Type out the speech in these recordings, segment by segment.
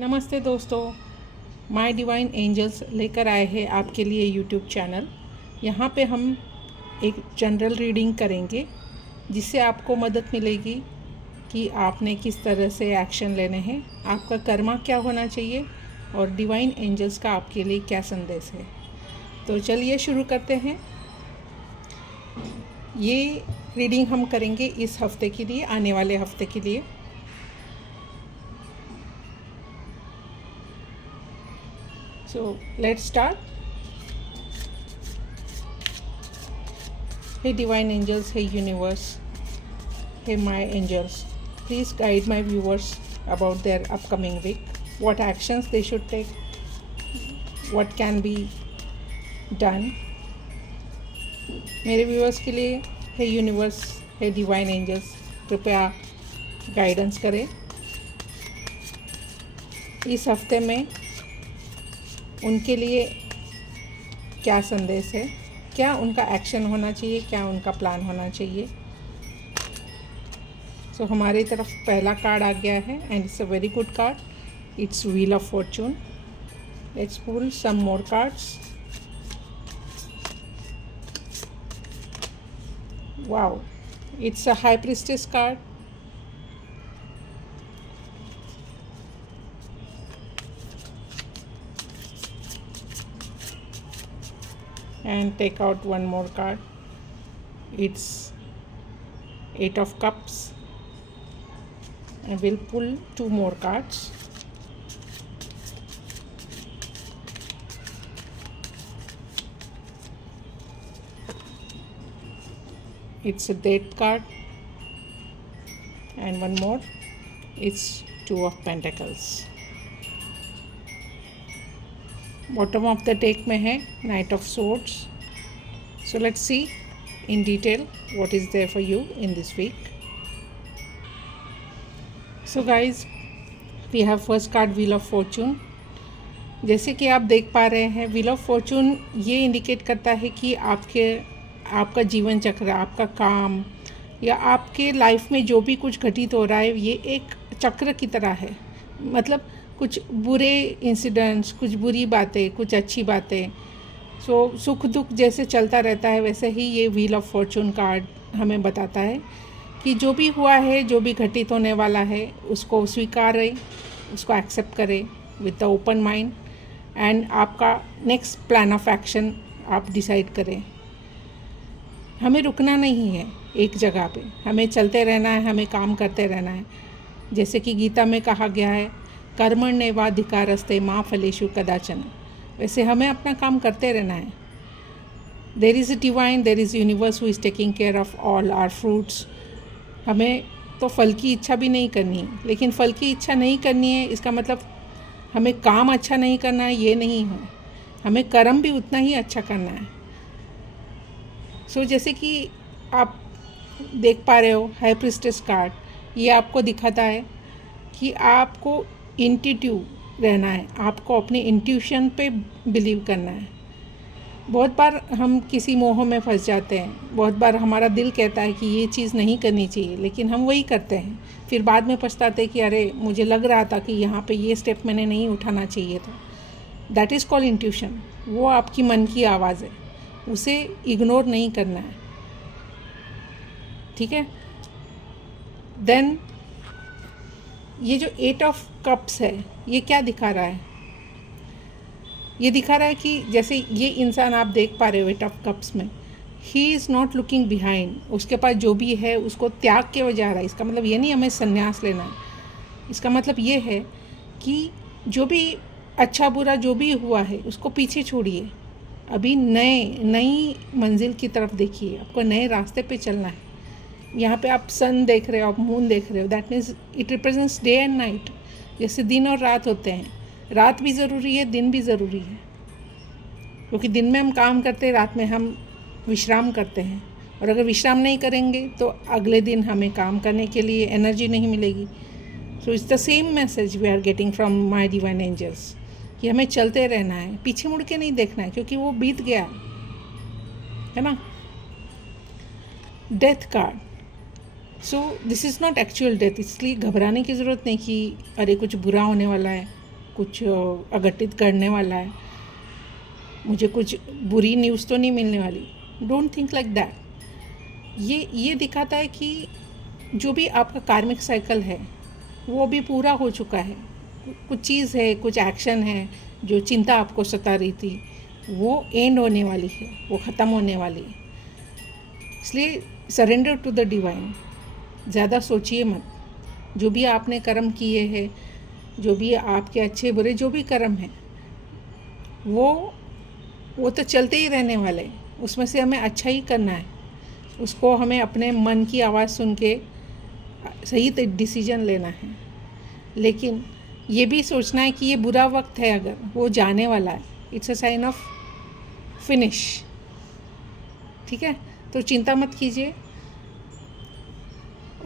नमस्ते दोस्तों, my divine angels लेकर आए हैं आपके लिए यूट्यूब चैनल। यहाँ पे हम एक जनरल रीडिंग करेंगे जिससे आपको मदद मिलेगी कि आपने किस तरह से एक्शन लेने हैं, आपका कर्मा क्या होना चाहिए और डिवाइन एंजल्स का आपके लिए क्या संदेश है। तो चलिए शुरू करते हैं। ये रीडिंग हम करेंगे इस हफ्ते के लिए, आने वाले हफ्ते के लिए। So let's start. Hey divine angels, hey universe, hey my angels, please guide my viewers about their upcoming week. What actions they should take, what can be done. मेरे व्यूअर्स के लिए हे यूनिवर्स, हे डिवाइन एंजल्स, कृपया guidance करें। इस हफ्ते में उनके लिए क्या संदेश है, क्या उनका एक्शन होना चाहिए, क्या उनका प्लान होना चाहिए। सो हमारी तरफ पहला कार्ड आ गया है and it's a very good card. It's wheel of fortune. Let's pull some more cards. Wow, it's a high priestess card. And take out one more card. It's 8 of cups. And we'll pull 2 more cards. It's a date card. And one more. It's 2 of pentacles. Bottom of the deck में है knight of swords. So let's see in detail what is there for you in this week. So guys, we have first card wheel of fortune. जैसे कि आप देख पा रहे हैं, wheel of fortune ये इंडिकेट करता है कि आपका जीवन चक्र, आपका काम या आपके लाइफ में जो भी कुछ घटित हो रहा है, ये एक चक्र की तरह है। मतलब कुछ बुरे इंसिडेंट्स, कुछ बुरी बातें, कुछ अच्छी बातें, सुख दुख जैसे चलता रहता है, वैसे ही ये व्हील ऑफ फॉर्चून कार्ड हमें बताता है कि जो भी हुआ है, जो भी घटित होने वाला है, उसको स्वीकारें, उसको एक्सेप्ट करें with the open mind and आपका नेक्स्ट प्लान ऑफ एक्शन आप डिसाइड करें। हमें रुकना नहीं है एक जगह पे, हमें चलते रहना है, हमें काम करते रहना है। जैसे कि गीता में कहा गया है, कर्मण्येवाधिकारस्ते मा फलेषु कदाचन। वैसे हमें अपना काम करते रहना है। There is a divine, there is universe who is taking care of all our fruits. हमें तो फल की इच्छा भी नहीं करनी है, लेकिन फल की इच्छा नहीं करनी है इसका मतलब हमें काम अच्छा नहीं करना है, ये नहीं है। हमें कर्म भी उतना ही अच्छा करना है। सो जैसे कि आप देख पा रहे हो, हाई प्रीस्टेस कार्ड ये आपको दिखाता है कि आपको इंट्यूटिव रहना है, आपको अपनी इंट्यूशन पे बिलीव करना है। बहुत बार हम किसी मोह में फंस जाते हैं, बहुत बार हमारा दिल कहता है कि ये चीज़ नहीं करनी चाहिए, लेकिन हम वही करते हैं। फिर बाद में पछताते हैं कि अरे मुझे लग रहा था कि यहाँ पे ये स्टेप मैंने नहीं उठाना चाहिए था। That is called intuition. वो आपकी मन की आवाज़ है, उसे इग्नोर नहीं करना है, ठीक है। देन ये जो 8 ऑफ कप्स है, ये क्या दिखा रहा है? ये दिखा रहा है कि जैसे ये इंसान आप देख पा रहे हो 8 ऑफ कप्स में, he is not looking behind. उसके पास जो भी है उसको त्याग के जा रहा है। इसका मतलब ये नहीं हमें संन्यास लेना है। इसका मतलब ये है कि जो भी अच्छा बुरा जो भी हुआ है उसको पीछे छोड़िए। अभी नई मंजिल की तरफ देखिए, आपको नए रास्ते पे चलना है। यहाँ पे आप सन देख रहे हो, आप मून देख रहे हो, that means it represents day and night. जैसे दिन और रात होते हैं, रात भी ज़रूरी है, दिन भी ज़रूरी है, क्योंकि दिन में हम काम करते हैं, रात में हम विश्राम करते हैं। और अगर विश्राम नहीं करेंगे तो अगले दिन हमें काम करने के लिए एनर्जी नहीं मिलेगी। So it's the same message we are getting from my divine angels कि हमें चलते रहना है, पीछे मुड़ के नहीं देखना है, क्योंकि वो बीत गया है ना। Death card. So this is not actual death, इसलिए घबराने की ज़रूरत नहीं कि अरे कुछ बुरा होने वाला है। कुछ अघटित करने वाला है, मुझे कुछ बुरी न्यूज़ तो नहीं मिलने वाली। Don't think like that. ये दिखाता है कि जो भी आपका कार्मिक साइकिल है वो भी पूरा हो चुका है। कुछ चीज़ है, कुछ एक्शन है जो चिंता आपको सता रही थी, वो एंड होने वाली है, वो ख़त्म होने वाली है। इसलिए सरेंडर टू द डिवाइन। ज़्यादा सोचिए मत। जो भी आपने कर्म किए हैं, जो भी आपके अच्छे बुरे जो भी कर्म हैं, वो तो चलते ही रहने वाले हैं। उसमें से हमें अच्छा ही करना है। उसको हमें अपने मन की आवाज़ सुन के सही डिसीजन लेना है। लेकिन ये भी सोचना है कि ये बुरा वक्त है, अगर वो जाने वाला है, it's a sign of finish. ठीक है, तो चिंता मत कीजिए।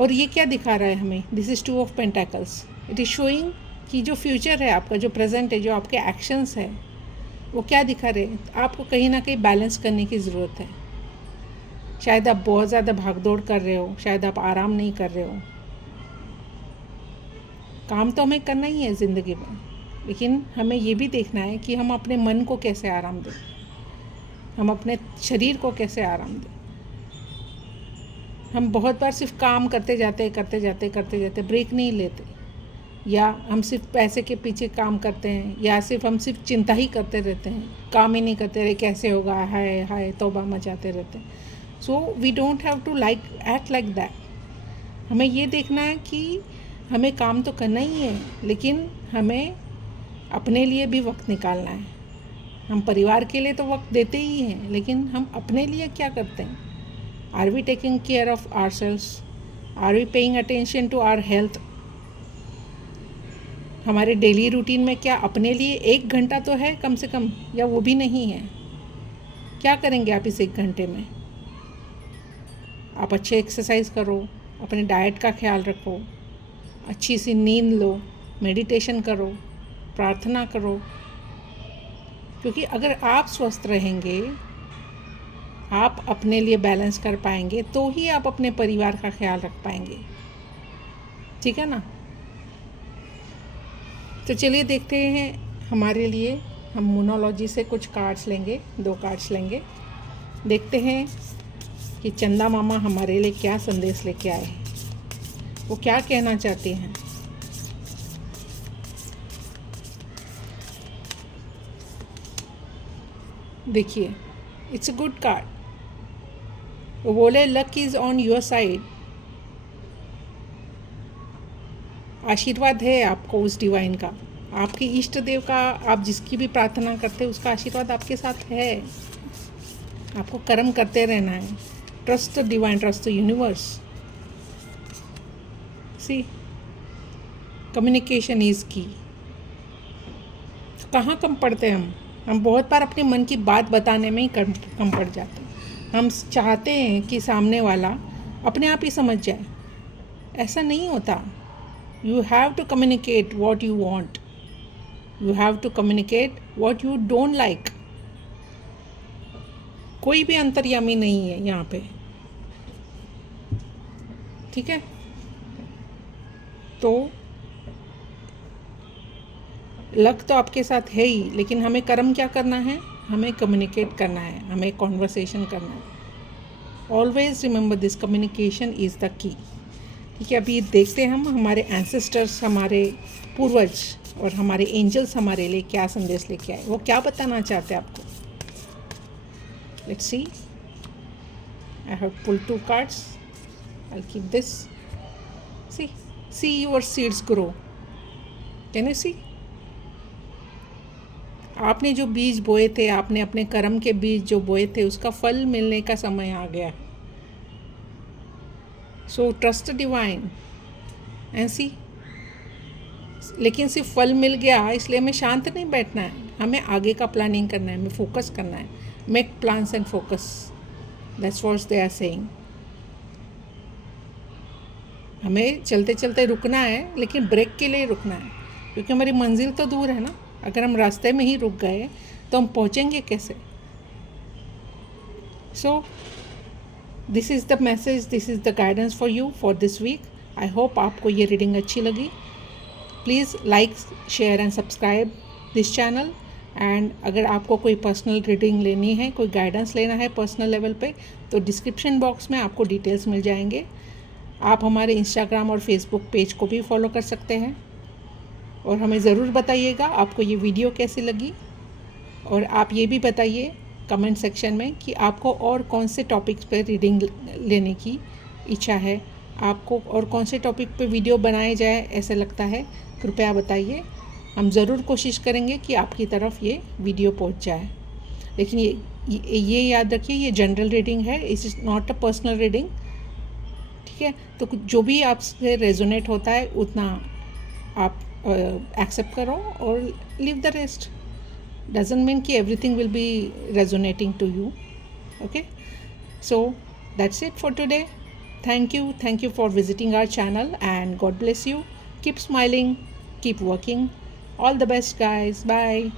और ये क्या दिखा रहा है हमें? This is 2 of pentacles. It is showing कि जो फ्यूचर है आपका, जो प्रेजेंट है, जो आपके एक्शंस है, वो क्या दिखा रहे हैं? आपको कहीं ना कहीं बैलेंस करने की ज़रूरत है। शायद आप बहुत ज़्यादा भागदौड़ कर रहे हो, शायद आप आराम नहीं कर रहे हो। काम तो हमें करना ही है ज़िंदगी में, लेकिन हमें ये भी देखना है कि हम अपने मन को कैसे आराम दें, हम अपने शरीर को कैसे आराम दें। हम बहुत बार सिर्फ काम करते जाते ब्रेक नहीं लेते, या हम सिर्फ पैसे के पीछे काम करते हैं, या हम सिर्फ चिंता ही करते रहते हैं, काम ही नहीं करते रहे, कैसे होगा, हाय हाय तौबा मचाते रहते हैं। So we don't have to act like that. हमें ये देखना है कि हमें काम तो करना ही है, लेकिन हमें अपने लिए भी वक्त निकालना है। हम परिवार के लिए तो वक्त देते ही हैं, लेकिन हम अपने लिए क्या करते हैं? Are we taking care of ourselves? Are we paying attention to our health? हमारे डेली रूटीन में क्या अपने लिए 1 घंटा तो है कम से कम, या वो भी नहीं है? क्या करेंगे आप इस 1 घंटे में? आप अच्छे एक्सरसाइज करो, अपने डाइट का ख्याल रखो, अच्छी सी नींद लो, मेडिटेशन करो, प्रार्थना करो। क्योंकि अगर आप स्वस्थ रहेंगे, आप अपने लिए बैलेंस कर पाएंगे, तो ही आप अपने परिवार का ख्याल रख पाएंगे। ठीक है ना? तो चलिए देखते हैं हमारे लिए। हम मोनोलॉजी से कुछ कार्ड्स लेंगे, 2 कार्ड्स लेंगे। देखते हैं कि चंदा मामा हमारे लिए क्या संदेश लेके आए हैं, वो क्या कहना चाहते हैं। देखिए, इट्स अ गुड कार्ड। वो बोले luck is on your side. आशीर्वाद है आपको उस डिवाइन का, आपके इष्ट देव का, आप जिसकी भी प्रार्थना करते हैं उसका आशीर्वाद आपके साथ है। आपको कर्म करते रहना है। Trust the divine, trust the universe. See, communication is key. कहाँ कम पड़ते हैं हम बहुत बार अपने मन की बात बताने में ही कम पड़ जाते हैं। हम चाहते हैं कि सामने वाला अपने आप ही समझ जाए। ऐसा नहीं होता। You have to communicate what you want. You have to communicate what you don't like. कोई भी अंतर्यामी नहीं है यहाँ पे। ठीक है? तो लक तो आपके साथ है ही, लेकिन हमें कर्म क्या करना है? हमें कम्युनिकेट करना है, हमें कॉन्वर्सेशन करना है। Always remember this, communication is the key. ठीक है, अभी देखते हैं हम हमारे एंसेस्टर्स, हमारे पूर्वज और हमारे एंजल्स हमारे लिए क्या संदेश लेके आए, वो क्या बताना चाहते हैं आपको। Let's see. I have pulled 2 cards. I will keep this. See your seeds grow. Can you see? आपने जो बीज बोए थे, आपने अपने कर्म के बीज जो बोए थे, उसका फल मिलने का समय आ गया है। सो ट्रस्ट डिवाइन एंड सी। लेकिन सिर्फ फल मिल गया इसलिए हमें शांत नहीं बैठना है, हमें आगे का प्लानिंग करना है, हमें फोकस करना है। Make plans and focus, that's what they are saying. हमें चलते चलते रुकना है, लेकिन ब्रेक के लिए रुकना है, क्योंकि हमारी मंजिल तो दूर है ना। अगर हम रास्ते में ही रुक गए तो हम पहुँचेंगे कैसे? So this is the message, this is the guidance for you for this week. I hope आपको ये रीडिंग अच्छी लगी। Please like, share and subscribe this channel. And अगर आपको कोई पर्सनल रीडिंग लेनी है, कोई गाइडेंस लेना है पर्सनल लेवल पे, तो डिस्क्रिप्शन बॉक्स में आपको डिटेल्स मिल जाएंगे। आप हमारे इंस्टाग्राम और फेसबुक पेज को भी फॉलो कर सकते हैं। और हमें ज़रूर बताइएगा आपको ये वीडियो कैसी लगी, और आप ये भी बताइए कमेंट सेक्शन में कि आपको और कौन से टॉपिक्स पे रीडिंग लेने की इच्छा है, आपको और कौन से टॉपिक पे वीडियो बनाए जाए ऐसा लगता है, कृपया बताइए। हम ज़रूर कोशिश करेंगे कि आपकी तरफ ये वीडियो पहुंच जाए। लेकिन ये याद रखिए, ये जनरल रीडिंग है, it is not a personal reading, ठीक है। तो जो भी आपसे रेजोनेट होता है उतना आप एक्सेप्ट करो और leave the rest. Doesn't mean कि everything will be resonating to you. Okay, so that's it for today. Thank you for visiting our channel, and God bless you. Keep smiling, keep working. All the best, guys. Bye.